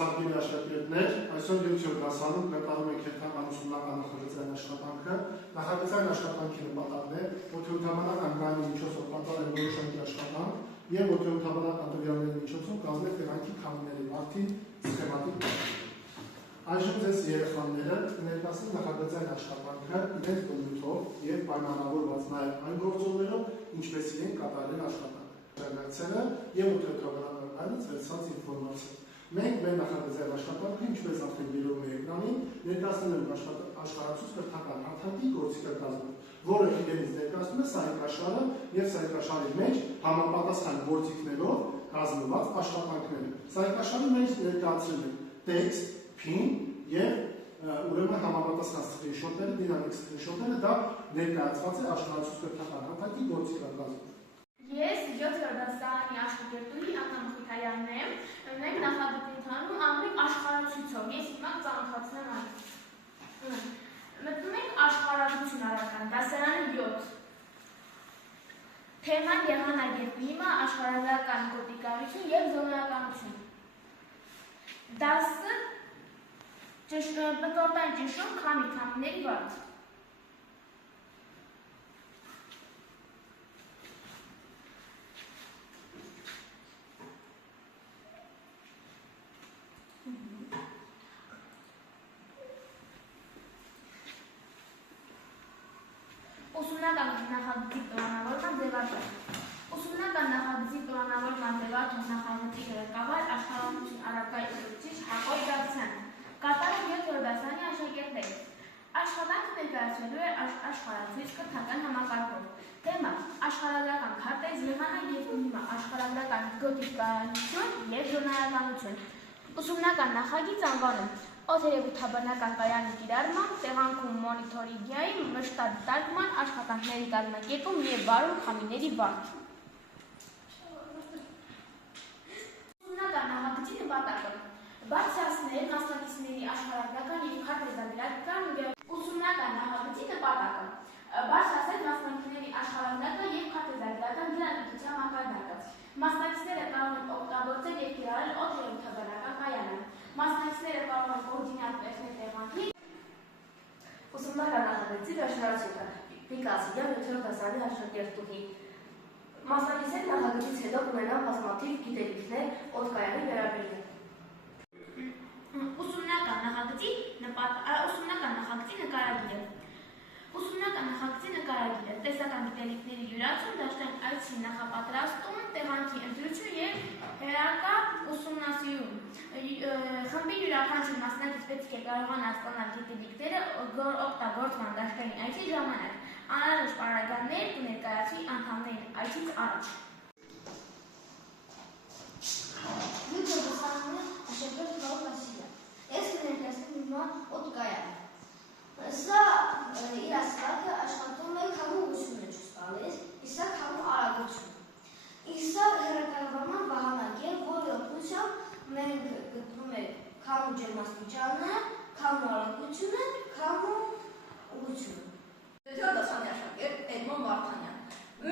հարգելի աշակերտներ, այսօր 7-րդ դասանում կատարում ենք հերթական ուսումնական նախագծային աշխատանքը։ Նախագծային աշխատանքի նպատակն է օդանավական գայանի միջոցով կատարել որոշակի աշխատանք եւ օդանավական տվյալների միջոցով կազմել տեղանքի քամիների վարդի սխեմատիկ կարգ։ Այժմ ձեզ երեխաները կներկայացնեն նախագծային աշխատանքը իրենց բնույթով եւ պայմանավորված նաեւ այն գործոններով, ինչպես իրենք կատարել աշխատանքը։ Եւ օդանավական գայանից վերցած ինֆորմացիա։ Մենք մեր նախագծային աշխատանքը, ինչպես արդեն երևում է էկրանին, ներկայացնում ենք աշխարհացույց կրթական հարթակի գործիքակազմով, որը իրենից ներկայացնում է սայիկաշարը եւ սայիկաշարի մեջ համապատասխան գործիքներով կազմված աշխատանքները։ Սայիկաշարի մեջ ներկայացրել ենք տեքստ, փին եւ ուրեմն համապատասխան սկրինշոթները, դինամիկ սկրինշոթները դա ներկայացված է աշխարհացույց կրթական հարթակի գործիքակազմով։ Ես 7-րդ դասարանի աշակերտուհի Աննա Մխիթարյանն եմ։ Մենք նախագծի ընթանում անում ենք աշխարհացույցով։ Ես հիմա ծանոթացնեմ այն։ Մտնում ենք աշխարհացություն արական, դասարանը 7։ Թեման եղանակ հիմա աշխարհագրական գոտիկայություն եւ զոնայականություն։ Դասը բնորդային ճնշում քամիների վարդ։ Ուսումնական նախագծի պլանավորման ձևաչափ։ Ուսումնական նախագծի պլանավորման ձևաչափ նախագծի ղեկավար աշխարհացություն առարկայի ուսուցիչ Հակոբ Դավթյանը։ Կատարում 7-րդ դասարանի աշակերտներ։ Աշխատանքը ներկայացվելու է աշխարհացույց կրթական համակարգով։ Թեմա՝ աշխարհագրական քարտեզ, եղանակ եւ հիմա աշխարհագրական գոտիկայություն եւ զոնայականություն։ Ուսումնական նախագիծ անվանում օդերևութաբանական կայանի կիրառման, տեղանքում մոնիթորինգային, մշտադիտարկման, աշխատանքների կազմակերպում եւ վարում քամիների վարդ։ Ուսումնական նախագծի նպատակը բարձրացնել մասնակիցների աշխարհագրական եւ քարտեզագրական ուսումնական նախագծի նպատակը բարձրացնել մասնակիցների աշխարհագրական եւ քարտեզագրական դինամիկության մակարդակը։ Մասնակիցները կարող են օգտագործել եւ կիրառել օդերևութաբանական կայանը։ Մասնակիցները կարող են կոորդինատ տեսնել տեղանքի։ Ուսումնական նախագծի վերջնարարությունը Պիկասիդյան 7-րդ դասարանի աշակերտուհի։ Մասնակիցները նախագծից հետո կունենան բազմաթիվ գիտելիքներ օդկայանի վերաբերյալ։ Ուսումնական նախագծի նկարագիրը։ Ուսումնական նախագծի նկարագիրը տեսական գիտելիքների յուրացում, դաշտային այցի նախապատրաստում, տեղանքի ընտրություն եւ հերարկա ուսումնասիրում։ Խմբի յուրաքանչյուր մասնակից պետք է կարողանա ստանալ գիտելիքները օգտագործման դաշտային այցի ժամանակ։ Անհրաժեշտ պարագաներ կներկայացվի անդամներին այցից առաջ։ Ես կներկայացնեմ հիմա օդկայանը։ Սա իր ասկակը աշխատում է քամու ուղղությունը ցույց տալիս, իսկ սա քամու արագությունը։ Իսկ սա հեռակայավարման վահանակ է, որի օգնությամբ մենք գտնում ենք քամու ջերմաստիճանը, քամու արագությունը, քամու ուղղությունը։ 7-րդ դասարանի աշակերտ Էդմոն Վարդանյան։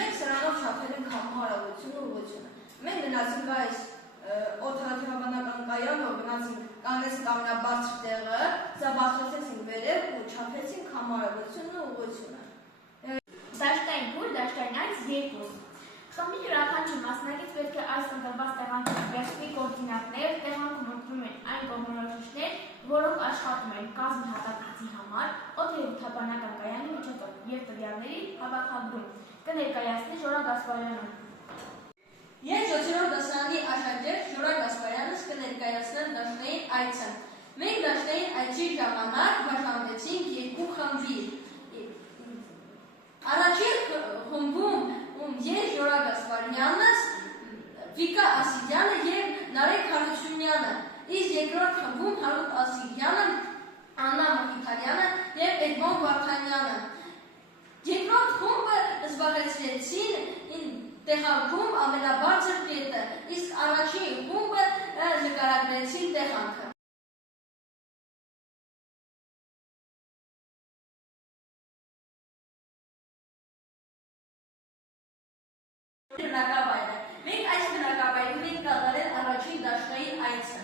Մենք սրանով չափել ենք քամու արագությունը ու ուղղությունը։ Մենք գնացինք այս օդանավական կայանով գնացինք կանեցինք ամենաբարձր տեղը, սա բարձրացեցինք վերև ու չափեցինք քամու արագությունն ու ուղղությունը։ Դաշտային փուլ, դաշտային այց 2։ Խմբի յուրաքանչյուր մասնակից պետք է այս ընտրված տեղանքից վերցնի կոորդինատներ, տեղանքում ընտրում են այն կողմնորոշիչներ, որոնք աշխատում են կազմի հատակածի համար, օդերևութաբանական կայանի միջոցով եւ տվյալների հավաքագրում։ Կներկայացնի Ժորա Գասպարյանը։ Ես 7-րդ դասարանի աշակերտ Ժորա Գասպարյանս կներկայացնեմ դաշտային այցը։ Մենք դաշտային այցի ժամանակ բաժանվեցինք երկու խմբի։ Առաջին խմբում ես Ժորա Գասպարյանս, Վիկա Ասիդյանը եւ Նարեկ Հարությունյանը, իսկ երկրորդ խմբում Հարութ Ասիդյանը, Աննա Մխիթարյանը եւ Էդմոն Վարդանյանը։ Երկրորդ խումբը զբաղեցրեցին տեղանքում ամենաբարձր կետը, իսկ առաջին խումբը նկարագրեցին տեղանքը։ Բնակավայրը։ Մենք այս բնակավայրում ենք կատարել առաջին դաշտային այցը։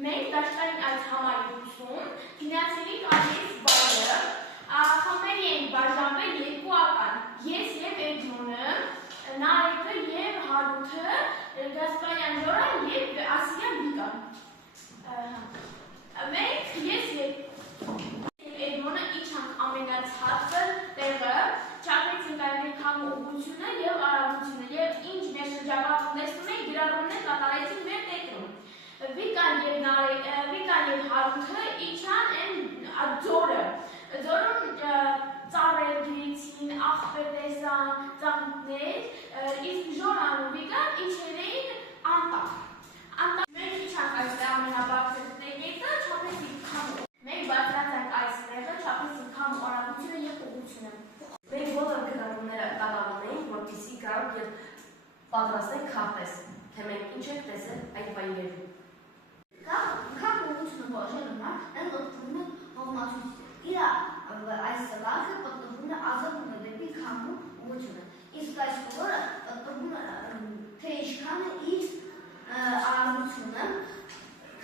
Մենք դաշտային այդ համայնքում գնացինք այս բայը, խմբերի էին բաժանվել երկուական, ես և Էդմոնը, Նարեկը և Հարութը, Գասպարյան Ժորան և Ասիան Վիկան։ Մենք ես և Էդմոնը իջանք ամենացածր տեղը, չափեցինք այդ մեր քամու ուղղությունը և արագությունը և ինչ մեր շրջապատում տեսնում էինք, գրառումներ կատարեցինք մեր տետրում։ Վիկան և Հարութը իջան այն ձորը, ձորում ծառեր գրեցին, աղբեր տեսան, ծաղիկներ, իսկ Ժորան ու Վիկան իջել էին անտառ։ Մենք իջանք այստեղ ամենաբարձր տեղը, չափեցինք քամու։ Մենք բարձրացանք այս տեղը, չափեցինք քամու արագությունը և ուղղությունը։ Մենք բոլոր գրառումները կատարում էինք, որպեսզի գանք և պատրաստենք քարտեզ, թե մենք ինչ ենք տեսել այդ վայրերում։ Քամու ուղղությունը բաժանելու համար այն օգտվում է հողմացույցը։ Այս սլակը պատրվում է ազատումը դեպի քամու ուղղությունը։ Իսկ այս բոլորը պատրվում է թե ինչքան է իր արագությունը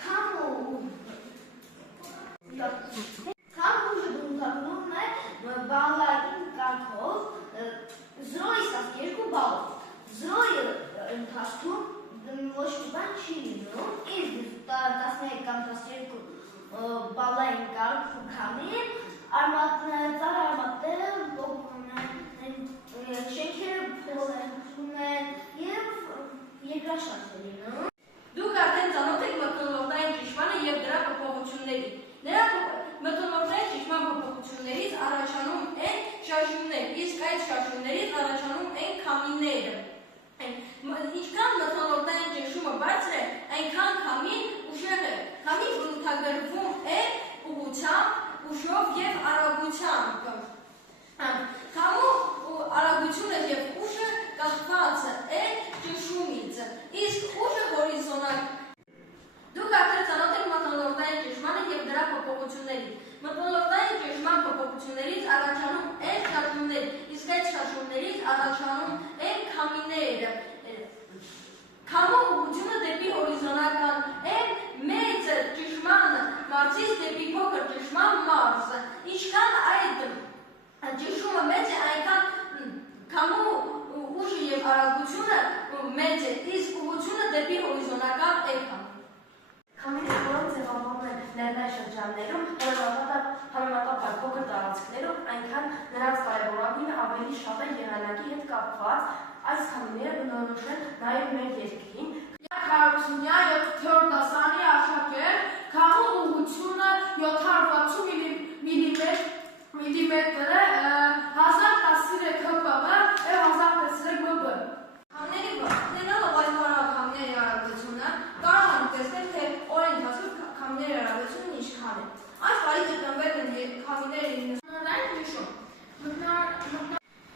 քամու ժողովրդականում է բալային կարգով 0-12 բալով։ 0-ի ընթացքում ոչ մի բան չի լինում, իսկ 11 կամ 12 բալային կարգ քամի ծառ արմատները շենքերը փոխում են և երկրաշարժ է լինում։ Դուք արդեն ծանոթ եք մթնոլորտային ճնշմանը և դրա փոփոխություններին։ Նրա մթնոլորտային ճնշման փոփոխություններից առաջանում են շարժումներ, իսկ այդ շարժումներից առաջանում են քամիները։ Ինչքան մթնոլորտային ճնշումը բարձր է, այնքան քամին ուժեղ է։ Քամին բնութագրվում է ուղղությամբ, ուժով և արագությամբ։ Քամու արագությունը և ուժը կախված է ճնշումից, իսկ ուժը հորիզոնալ։ Դուք արդեն ծանոթ եք մթնոլորտային ճնշմանը և դրա փոփոխություններին։ Մթնոլորտային ճնշման փոփոխություններից առաջանում են շարժումներ, իսկ այդ շարժումներից առաջանում են քամիները։ Քամու ուղղությունը դեպի հորիզոնական է մեծ ճնշման մարզից դեպի փոքր ճնշման մարզ։ Ինչքան այդ ճնշումը մեծ է, այնքան քամու ուժը և արագությունը մեծ է, իսկ ուղղությունը դեպի հորիզոնական է քամու։ Քամիները, որոնք ձևավորվում են լեռնային շրջաններում, համեմատաբար փոքր տարածքներում, այնքան նրանց կարևորագույնը ավելի շատ է եղանակի հետ կապված։ Այս քամիները բնորոշ են նաև մեր երկրին։ Քարությունյա 7-րդ դասարանի աշակերտ, քամու ուղղությունը 760 միլիմետր է, 1013 հպմ և 1013 բբ։ Քամիների տեսնելով այս քամիների արագությունը կարող ենք տեսնել, թե օրի ընթացքում քամիների արագությունն ինչքան է։ Այս բարի գտնվել են քամիների Մթնոլորտային ճնշում։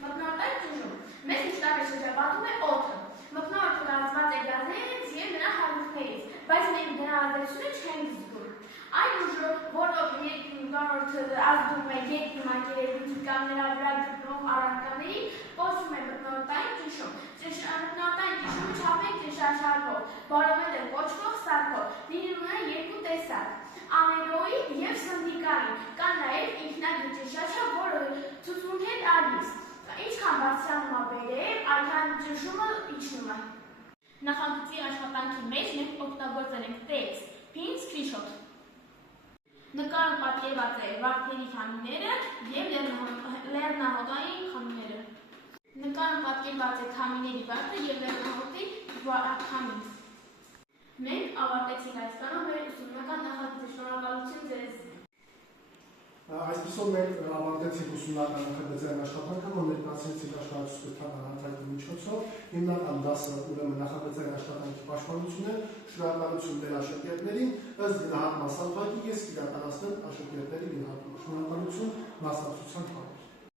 Մթնոլորտային ճնշում մեզ մշտապես շրջապատում է օդը։ Մթնոլորտը կազմված է գազերից և նրա հարուստներից, բայց մենք դրա ազդեցությունը չենք զգում։ Այն ուժը, որով մթնոլորտը ազդում է երկրի կամ նրա վրա գտնվող առարկաների, կոչվում է մթնոլորտային ճնշում։ Մթնոլորտային ճնշումը չափենք ճնշաշարքով, բարոմետր կոչվող սարքով, լինում է երկու տեսակ՝ ամենոիդ և սնդիկային, կան նաև ինքնագիր ճնշաշար, որը ցուցմունք է տալիս։ Ինչքան բարձրանում է վերև, այնքան ճնշումը իջնում է։ Նախագծի աշխատանքի մեջ մենք օգտագործել ենք տեքստ, փին, սկրինշոթ։ Նկարը պատկերված է վարդերի քամիները և լեռնահոտային քամիները։ Նկարում պատկերված է քամիների վարդը և լեռնահոտի քամին։ Մենք ավարտեցինք այսքանով մեր ուսումնական նախագծը։ Շնորհակալություն ձեզ։ Այսպիսով մենք ավարտեցինք ուսումնական նախագծային աշխատանքը, որ ներկայացրեցինք աշխարհացուցության հանրային միջոցով։ Հիմնական դասը ուրեմն նախագծային աշխատանքի պաշտպանությունն է։ Շնորհակալություն մեր աշակերտներին, ըստ գնահատման սալվակի ես իրականացնեմ աշակերտների գնահատումը։ Շնորհակալություն մասնակցության համար։